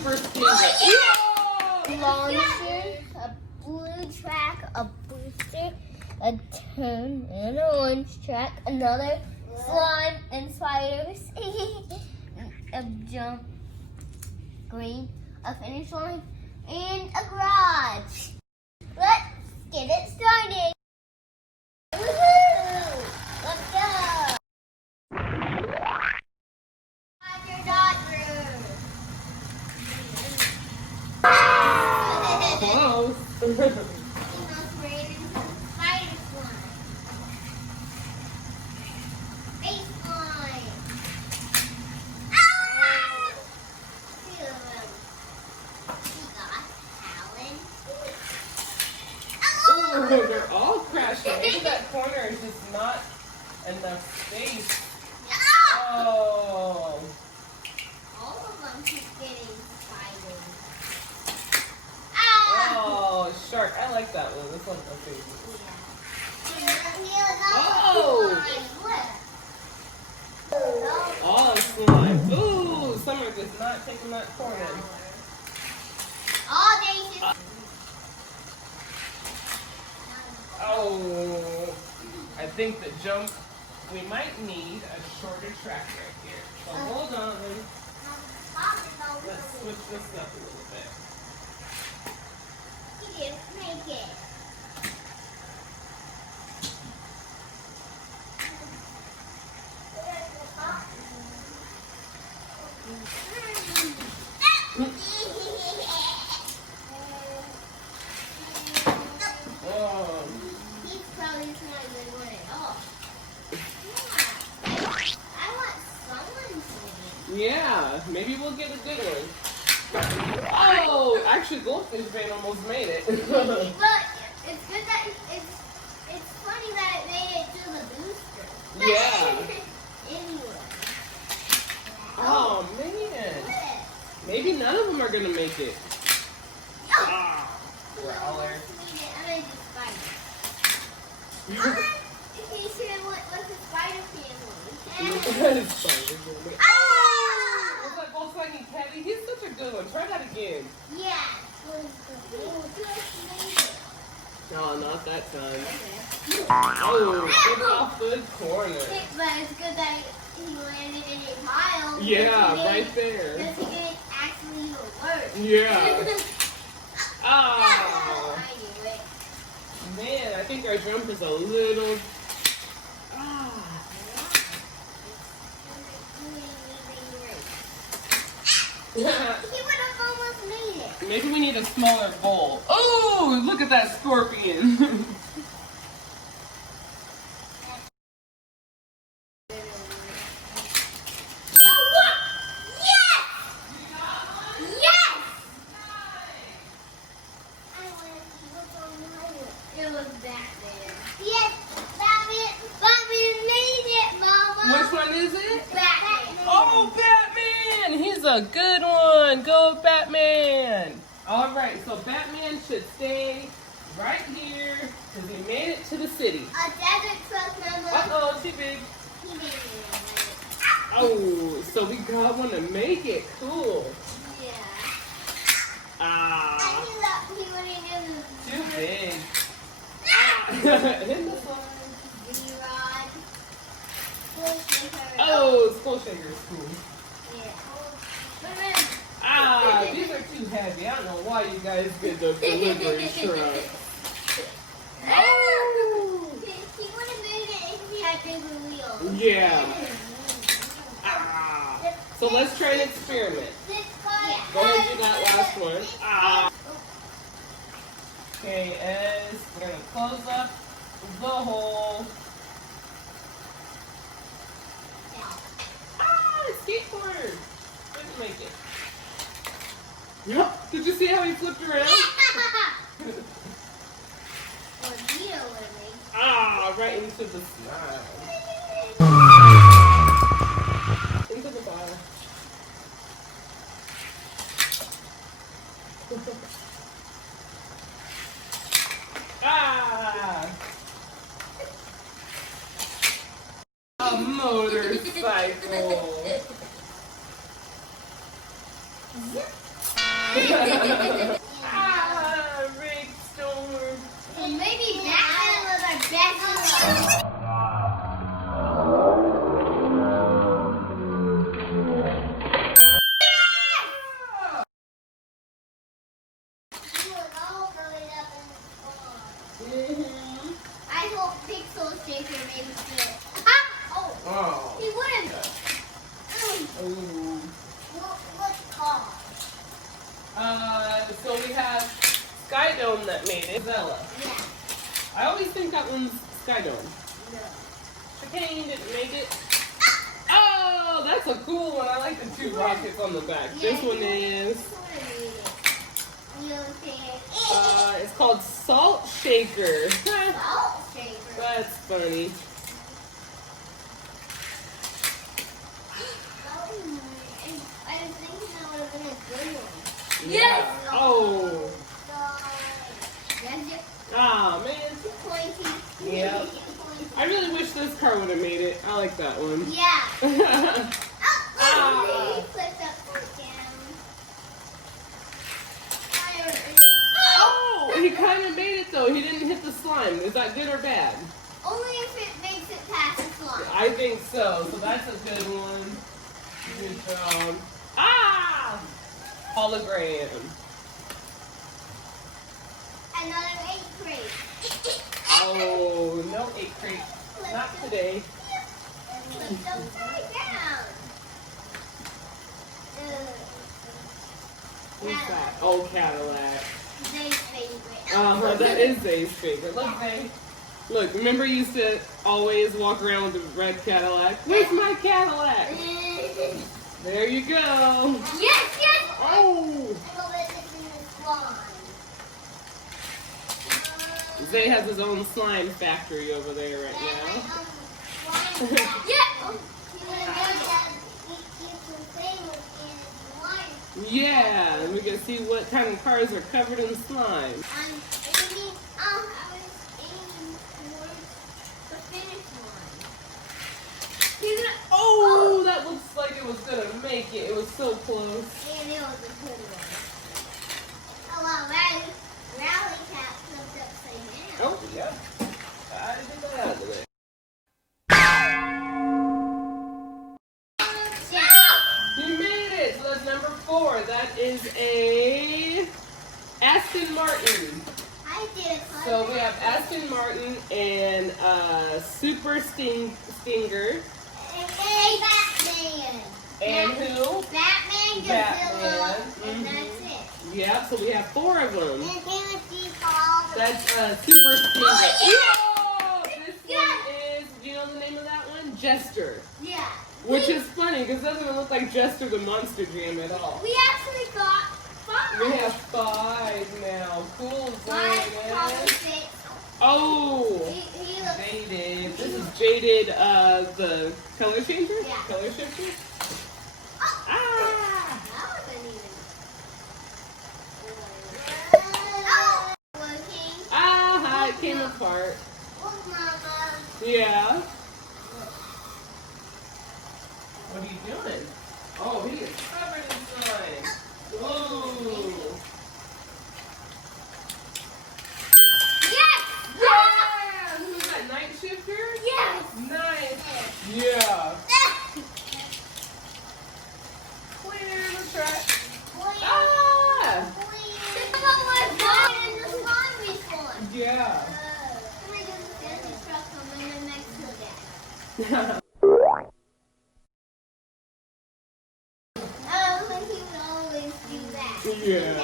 super speed. Launcher, a blue track, a booster, a turn, and an orange track, another slime and spiders, a jump, green, a finish line, and a garage. Let's get it started. Woohoo! Let's go. Dodger, Dodger. Close. They're all crashing. Maybe that corner is just not enough space. Oh. All of them keep getting spiders. Oh, shark. I like that one. This one's my favorite. All slime. Ooh, Summer is not taking that corner. All they just. Oh, I think the jump, we might need a shorter track right here. So hold on. Let's switch this up a little bit. You didn't make it. He's probably not a good one at all. Yeah. I want someone to win. Yeah, maybe we'll get a good one. Oh, actually Goldfish Van almost made it. But it's good that it's funny that it made it to the booster. Yeah. Anyway. Oh, man. Maybe none of them are going to make it. Ah, we're all there. I'm going to do spider. He should have went with the spider family. Ah! Was that Volkswagen Caddy? He's such a good one. Try that again. Yeah. No, not that time. Oh, get it off the corner. But it's good that he landed in a pile. Yeah, right there. Because he didn't actually even work. Yeah. Oh. Oh, I knew it. man, I think our jump is a little... He would have almost made it. Maybe we need a smaller bowl. Oh, look at that scorpion. It was Batman. Yes, Batman made it, Mama. Which one is it? Batman. Oh, Batman! He's a good one. Go, Batman. All right, so Batman should stay right here because he made it to the city. A desert truck number. Uh-oh, she big. He made it. Oh, so we got one to make it. Cool. Yeah. Ah, He wouldn't give too big. Ah. Hit this one. D-Rod. Oh, Skull Shaker is cool. Yeah. Ah, these are too heavy. I don't know why you guys get the delivery truck. Oh! He would have made it if he had bigger wheels. Yeah. Ah. So let's try an experiment. Go ahead and do that last one. Ah. Okay, Ez, we're going to close up the hole. Ah, skateboard. Didn't make it. Yep. Did you see how he flipped around? Ah, right into the slime. Into the bottom. Ah! A motorcycle. Ah, Rick Storm. Well, maybe Batman was our best. I hope Pixel Shaker maybe fit. Oh! Oh. He wouldn't. Ooh. What's it called? So we have Sky Dome that made it. Zella. Yeah. I always think that one's Sky Dome. No. Chicane didn't make it. Oh, that's a cool one. I like the two rockets on the back. Yeah, This one is. It's called Salt Shaker. Salt Shaker. That's funny. I was thinking that would have been a good one. Yes. Oh. Yes. Ah, man. Pointy. Yeah. I really wish this car would have made it. I like that one. Yeah. Ah. He flipped up or down. Oh, he kind of made it though. He didn't hit the slime. Is that good or bad? Only if it makes it past the slime. I think so. So that's a good one. Good job. Ah! Hologram. Another 8 crate. Oh, no 8 crate. Not today. Flipped upside down. What's that? Oh, Cadillac. Zay's favorite. That is Zay's favorite. Look, Zay. Look, remember you used to always walk around with the red Cadillac? Where's my Cadillac? There you go. Yes, yes! Oh! Zay has his own slime factory over there right now. Yeah! Yeah, and we can see what kind of cars are covered in slime. I was aiming towards the finish line. Oh, that looks like it was gonna make it. It was so close. And it was a good one. Oh wow, rally cap flipped upside down. Oh, yeah. I did that out of there. You made it. So that's number 4. That is a Aston Martin. I did it. So we have Aston Martin and Super Stinger. Hey, Batman. And who? Batman, Godzilla, Batman. and that's it. Yeah, so we have 4 of them. And Timothy Paul. That's Super Stinger. Oh, Whoa! This one is, do you know the name of that one? Jester. Yeah. Which is funny because it doesn't even look like Jester the Monster Jam at all. We actually got 5. We have 5 now. Cool, Probably Zay. 6. Oh! He looks. Jaded. This is Jaded, the color changer? Yeah. Color shifter? Oh, Ah! that wasn't even. Oh! Working. Ah, it came apart. Look, Mama. Yeah. What are you doing? Oh, he is covered in slime. Whoa. Yes! Yeah! Who's that, Night Shifter? Yes! Nice. Yeah. Clear the track. Ah! Yeah. Yeah.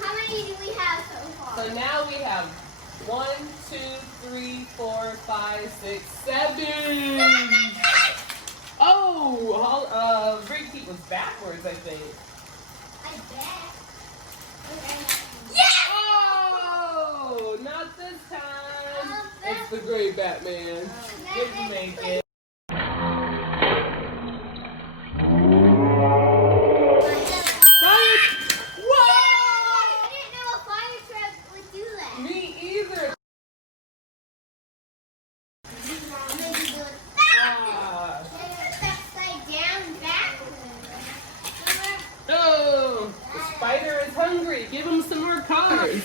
How many do we have so far? So now we have 1, 2, 3, 4, 5, 6, 7. Oh, repeat was backwards, I think. I bet. Oh, not this time. It's the great Batman. Didn't make it. Me either. Ah. more cars.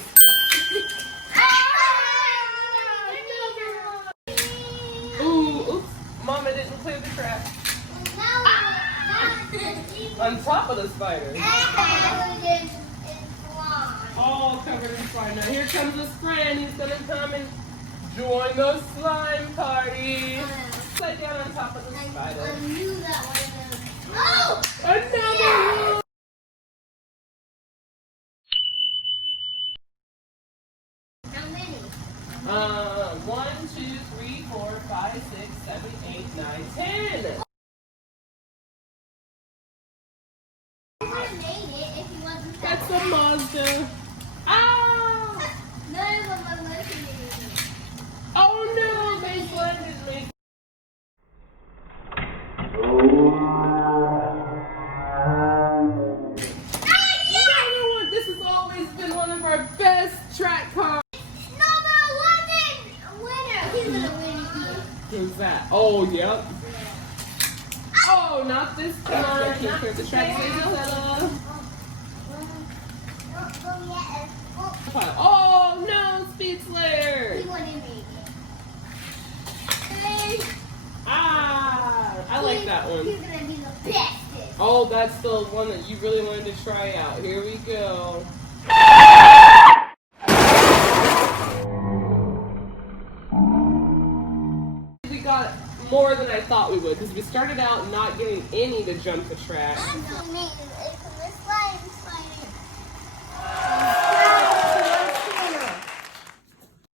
Ooh, oops. Mama didn't clear the track. On top of the spider. All covered in slime. Now here comes his friend. He's gonna come and join the slime party. Sit down on top of the spider. I knew that one. Oh! Another one. How many? 1, 2, 3, 4, 5, 6, 7, 8, 9, 10. You would have made it if you wasn't That's a Mazda. Ah! None of them are listening. Oh no, they blended me. Another one. This has always been one of our best track cars. No, but I wasn't a winner. He's gonna win again. Who's that? Oh, yep. Oh, not this car. Not here. The track is Oh no, Speed Slayer. He wouldn't make it. Ah, I like that one. He's gonna be the bestest. Oh, that's the one that you really wanted to try out. Here we go. We got more than I thought we would because we started out not getting any to jump the track. That's amazing.